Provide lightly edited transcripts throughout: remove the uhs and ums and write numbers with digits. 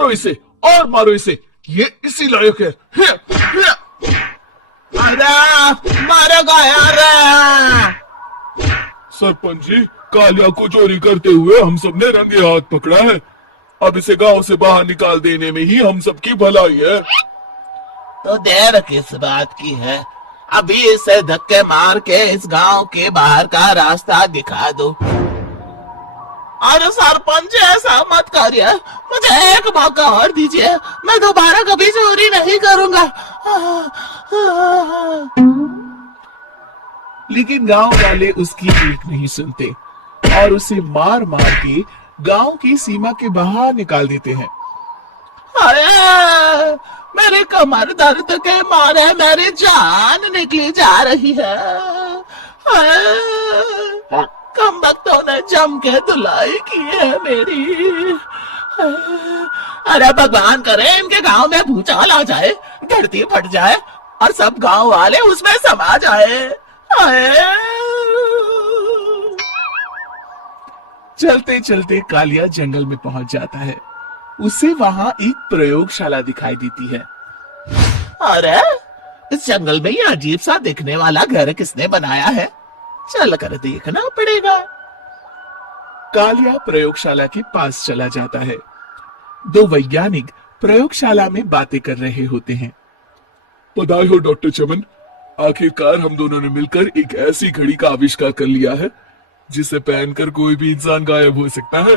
मारो इसे और मारो इसे, ये इसी लायक है। अरे मारेगा यार। सरपंच जी, कालिया को चोरी करते हुए हम सबने रंगे हाथ पकड़ा है। अब इसे गांव से बाहर निकाल देने में ही हम सबकी भलाई है। तो देर किस बात की है, अभी इसे धक्के मार के इस गांव के बाहर का रास्ता दिखा दो। अरे सरपंच ऐसा मत करिए, मुझे एक मौका और दीजिए, मैं दोबारा कभी चोरी नहीं करूंगा। लेकिन गांव वाले उसकी एक नहीं सुनते और उसे मार मार के गांव की सीमा के बाहर निकाल देते हैं। अरे मेरे कमर दर्द के मारे मेरी जान निकली जा रही है। कम वक्तों ने जम के धुलाई की है मेरी। अरे भगवान करे इनके गांव में भूचाल आ जाए, धरती फट जाए और सब गांव वाले उसमें समा जाए। चलते चलते कालिया जंगल में पहुंच जाता है। उसे वहां एक प्रयोगशाला दिखाई देती है। अरे इस जंगल में ये अजीब सा दिखने वाला घर किसने बनाया है, चल कर देखना पड़ेगा। कालिया प्रयोगशाला के पास चला जाता है। दो वैज्ञानिक प्रयोगशाला में बातें कर रहे होते हैं। बधाई हो डॉक्टर चमन, आखिरकार हम दोनों ने मिलकर एक ऐसी घड़ी का आविष्कार कर लिया है जिसे पहनकर कोई भी इंसान गायब हो सकता है।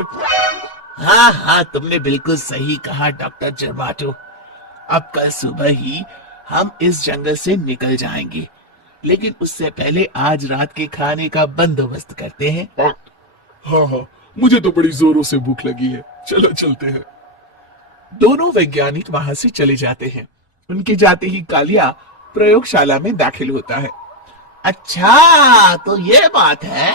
हाँ हाँ, तुमने बिल्कुल सही कहा डॉक्टर जर्माटो। अब कल सुबह ही हम इस जंगल से निकल जाएंगे, लेकिन उससे पहले आज रात के खाने का बंदोबस्त करते हैं। हाँ हाँ, मुझे तो बड़ी जोरों से भूख लगी है, चलो चलते हैं। दोनों वैज्ञानिक वहां से चले जाते हैं। उनके जाते ही कालिया प्रयोगशाला में दाखिल होता है। अच्छा तो ये बात है।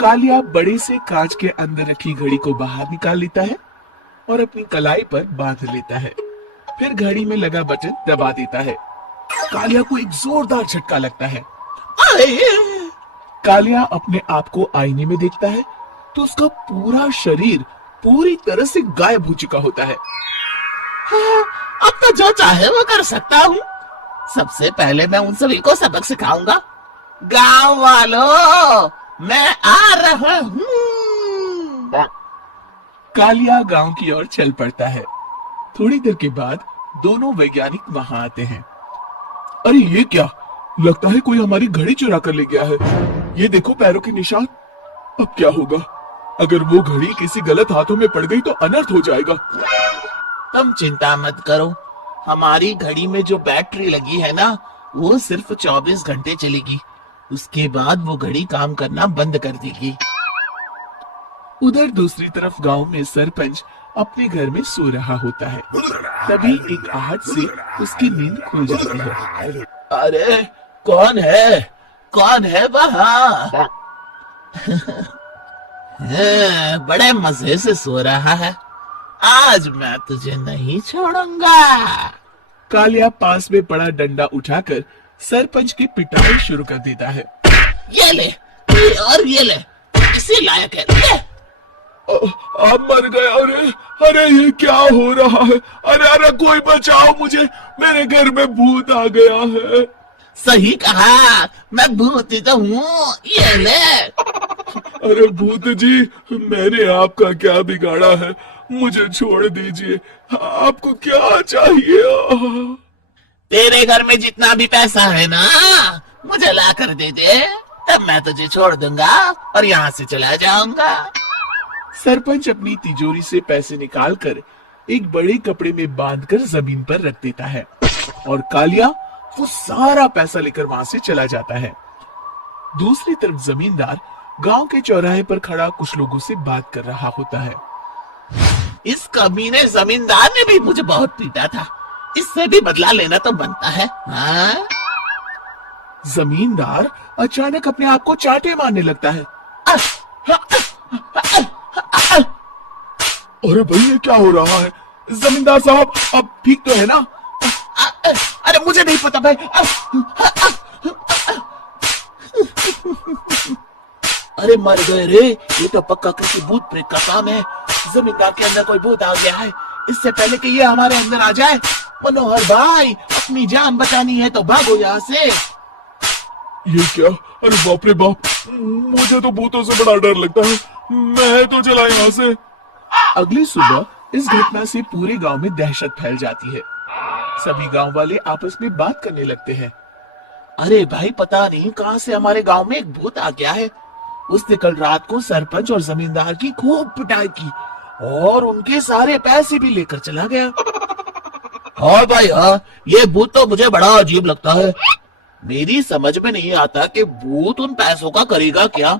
कालिया बड़े से कांच के अंदर रखी घड़ी को बाहर निकाल लेता है और अपनी कलाई पर बांध लेता है। फिर घड़ी में लगा बटन दबा देता है। कालिया को एक जोरदार झटका लगता है। कालिया अपने आप को आईने में देखता है तो उसका पूरा शरीर पूरी तरह से गायब हो चुका होता है। हाँ, अब तो जो चाहे वो कर सकता हूँ। सबसे पहले मैं उन सभी को सबक सिखाऊंगा। गांव वालों, मैं आ रहा हूँ। कालिया गांव की ओर चल पड़ता है। थोड़ी देर के बाद दोनों वैज्ञानिक वहां आते हैं। अरे ये क्या, लगता है कोई हमारी घड़ी चुरा कर ले गया है। ये देखो पैरों के निशान। अब क्या होगा, अगर वो घड़ी किसी गलत हाथों में पड़ गई तो अनर्थ हो जाएगा। तुम चिंता मत करो, हमारी घड़ी में जो बैटरी लगी है ना, वो सिर्फ 24 घंटे चलेगी। उसके बाद वो घड़ी काम करना बंद कर देगी। उधर दूसरी तरफ गांव में सरपंच अपने घर में सो रहा होता है। तभी एक आहट से उसकी नींद खुल जाती है। अरे कौन है, कौन है वहाँ? बड़े मजे से सो रहा है, आज मैं तुझे नहीं छोड़ूंगा। कालिया पास में पड़ा डंडा उठाकर सरपंच की पिटाई शुरू कर देता है। ये ले, और ये ले, इसी लायक है, ले। आप मर गए। अरे अरे ये क्या हो रहा है? अरे अरे कोई बचाओ मुझे, मेरे घर में भूत आ गया है। सही कहा, मैं भूत ही तो हूँ, ये ले। अरे भूत जी, मैंने आपका क्या बिगाड़ा है, मुझे छोड़ दीजिए। आपको क्या चाहिए? तेरे घर में जितना भी पैसा है ना, मुझे ला कर दे दे, तब मैं तुझे छोड़ दूंगा और यहाँ से चला जाऊंगा। सरपंच अपनी तिजोरी से पैसे निकालकर एक बड़े कपड़े में बांधकर जमीन पर रख देता है और कालिया वो सारा पैसा लेकर वहां से चला जाता है। दूसरी तरफ जमींदार गांव के चौराहे पर खड़ा कुछ लोगों से बात कर रहा होता है। इस कमीने जमींदार ने भी मुझे बहुत पीटा था, इससे भी बदला लेना तो बनता है। हाँ? जमींदार अचानक अपने आप को चांटे मारने लगता है। अरे भाई ये क्या हो रहा है? जमींदार साहब अब ठीक तो है ना? अरे मुझे नहीं पता भाई। अरे मर गए रे, ये तो पक्का किसी भूत प्रेत का काम है। जमींदार के अंदर कोई भूत आ गया है, इससे पहले कि ये हमारे अंदर आ जाए। मनोहर भाई, अपनी जान बचानी है तो भागो यहाँ से। ये क्या? अरे बाप रे बाप, मुझे तो भूतों से बड़ा डर लगता है, मैं तो चला यहाँ से। अगली सुबह इस घटना से पूरे गांव में दहशत फैल जाती है। सभी गांव वाले आपस में बात करने लगते हैं। अरे भाई, पता नहीं कहां से हमारे गांव में एक भूत आ गया है। उसने कल रात को सरपंच और जमींदार की खूब पिटाई की और उनके सारे पैसे भी लेकर चला गया। हाँ भाई हाँ, ये भूत तो मुझे बड़ा अजीब लगता है। मेरी समझ में नहीं आता कि भूत उन पैसों का करेगा क्या।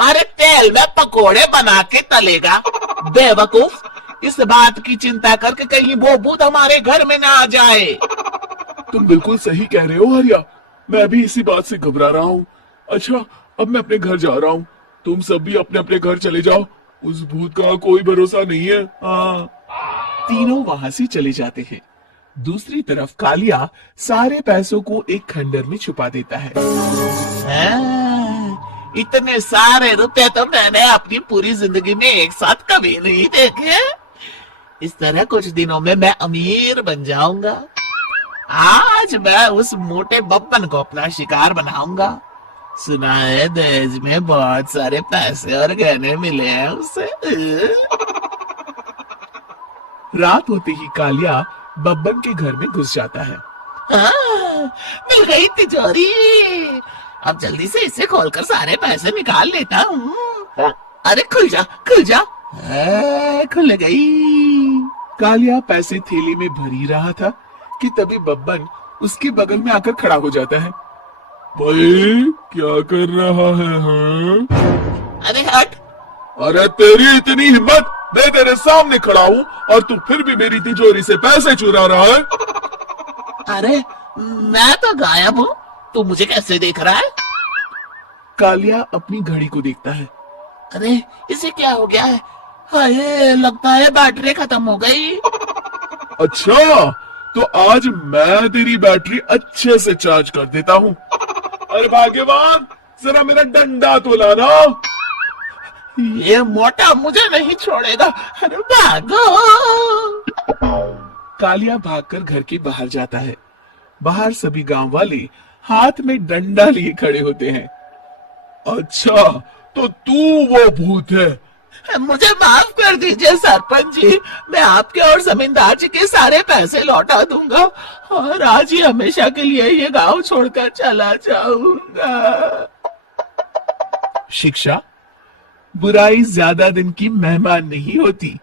अरे तेल में पकोड़े बना के तलेगा बेवकूफ। इस बात की चिंता करके कहीं वो भूत हमारे घर में ना आ जाए। तुम बिल्कुल सही कह रहे हो आर्या, मैं भी इसी बात से घबरा रहा हूँ। अच्छा, अब मैं अपने घर जा रहा हूँ, तुम सब भी अपने अपने घर चले जाओ, उस भूत का कोई भरोसा नहीं है। हाँ। तीनों वहां से चले जाते हैं। दूसरी तरफ कालिया सारे पैसों को एक खंडर में छुपा देता है। इतने सारे रुपए तो मैंने अपनी पूरी जिंदगी में एक साथ कभी नहीं देखे। इस तरह कुछ दिनों में मैं अमीर बन जाऊंगा। आज मैं उस मोटे बब्बन को अपना शिकार बनाऊंगा। सुना है दहेज में बहुत सारे पैसे और गहने मिले हैं उसे। रात होते ही कालिया बब्बन के घर में घुस जाता है। मिल गई तिजोरी। अब जल्दी से इसे खोलकर सारे पैसे निकाल लेता हूँ। अरे खुल जा खुल जा। खुल गई। कालिया पैसे थैली में भरी रहा था कि तभी बब्बन उसके बगल में आकर खड़ा हो जाता है। भाई क्या कर रहा है? हाँ? अरे हट। अरे तेरी इतनी हिम्मत, मैं तेरे सामने खड़ा हूँ और तू फिर भी मेरी तिजोरी से पैसे चुरा रहा है। अरे मैं तो गायब हूँ, तू मुझे कैसे देख रहा है? कालिया अपनी घड़ी को देखता है। अरे इसे क्या हो गया है? हाय, लगता है बैटरी खत्म हो गई। अच्छा, तो आज मैं तेरी बैटरी अच्छे से चार्ज कर देता हूँ। अरे भाग्यवान, जरा मेरा डंडा तो लाना। ये मोटा मुझे नहीं छोड़ेगा। अरे भागो। कालिया भागकर घर के बाहर जाता है। बाहर सभी गांव वाले हाथ में डंडा लिए खड़े होते हैं। अच्छा, तो तू वो भूत है? मुझे माफ कर दीजिए सरपंच जी, मैं आपके और जमींदार जी के सारे पैसे लौटा दूंगा और आज ही हमेशा के लिए ये गांव छोड़कर चला जाऊंगा। शिक्षा: बुराई ज्यादा दिन की मेहमान नहीं होती,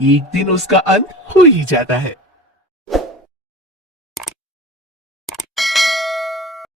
एक दिन उसका अंत हो ही जाता है।